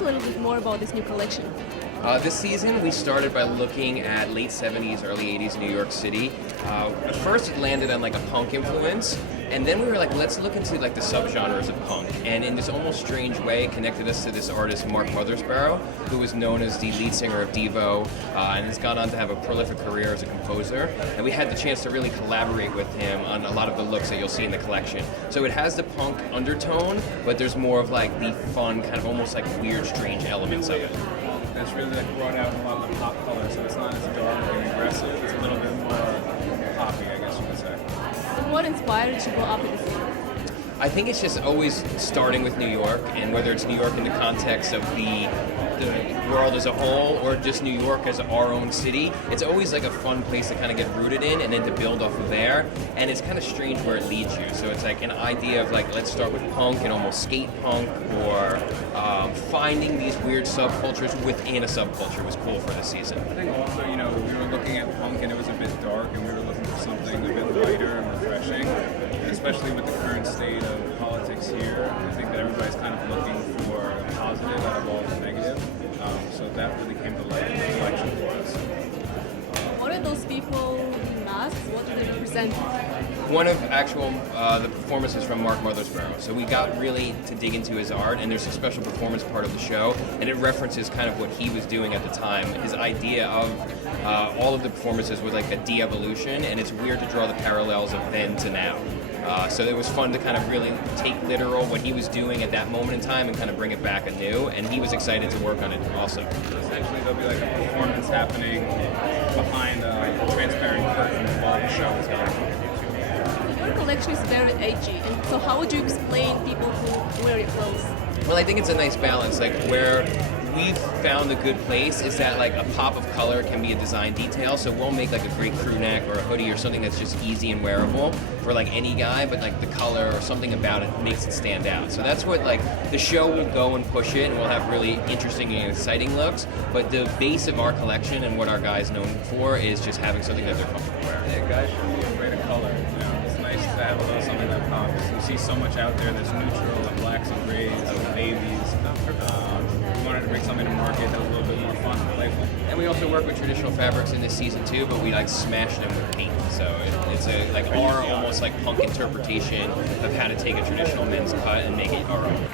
us a little bit more about this new collection. This season, we started by looking at late 70s, early 80s New York City. At first, it landed on like a punk influence, and then we were like, let's look into like the subgenres of punk. And in this almost strange way, it connected us to this artist, Mark Mothersbaugh, who was known as the lead singer of Devo, and has gone on to have a prolific career as a composer. And we had the chance to really collaborate with him on a lot of the looks that you'll see in the collection. So it has the punk undertone, but there's more of like the fun, kind of almost like weird, strange elements of it. That's really like brought out a lot of the pop color, so it's not as dark and aggressive. It's a little bit more poppy, I guess you could say. So what inspired you to go up in the city? I think it's just always starting with New York, and whether it's New York in the context of the world as a whole or just New York as our own city, it's always like a fun place to kind of get rooted in and then to build off of there. And it's kind of strange where it leads you. So it's like an idea of like, let's start with punk and almost skate punk, or finding these weird subcultures within a subculture was cool for this season. I think also, we were looking at punk and it was a bit dark, and we were looking for something a bit lighter and refreshing, especially with the current state of politics here. I think that everybody's kind of looking for a positive out of all the negative. So that really came to light in the collection for us. What are those people in masks? What do they represent? One of the performances from Mark Mothersbaugh. So we got really to dig into his art, and there's a special performance part of the show, and it references kind of what he was doing at the time. His idea of all of the performances was like a de-evolution, and it's weird to draw the parallels of then to now. So it was fun to kind of really take literal what he was doing at that moment in time and kind of bring it back anew, and he was excited to work on it also. Essentially, there'll be like a performance happening behind a transparent curtain while the show is going. Your collection is very edgy, and so how would you explain people who wear your clothes? Well, I think it's a nice balance. Like where we've found a good place is that like a pop of color can be a design detail. So we'll make like a great crew neck or a hoodie or something that's just easy and wearable for like any guy, but like the color or something about it makes it stand out. So that's what like the show will go and push it, and we'll have really interesting and exciting looks. But the base of our collection and what our guys known for is just having something that they're comfortable wearing. Yeah, guys should be afraid of color. It's nice to have a little something that pops. You see so much out there that's neutral, and blacks and grays and navies. We wanted to bring something to market that was a little bit more fun and playful. And we also work with traditional fabrics in this season too, but we like smash them with paint. So it's a like our almost like punk interpretation of how to take a traditional men's cut and make it our own.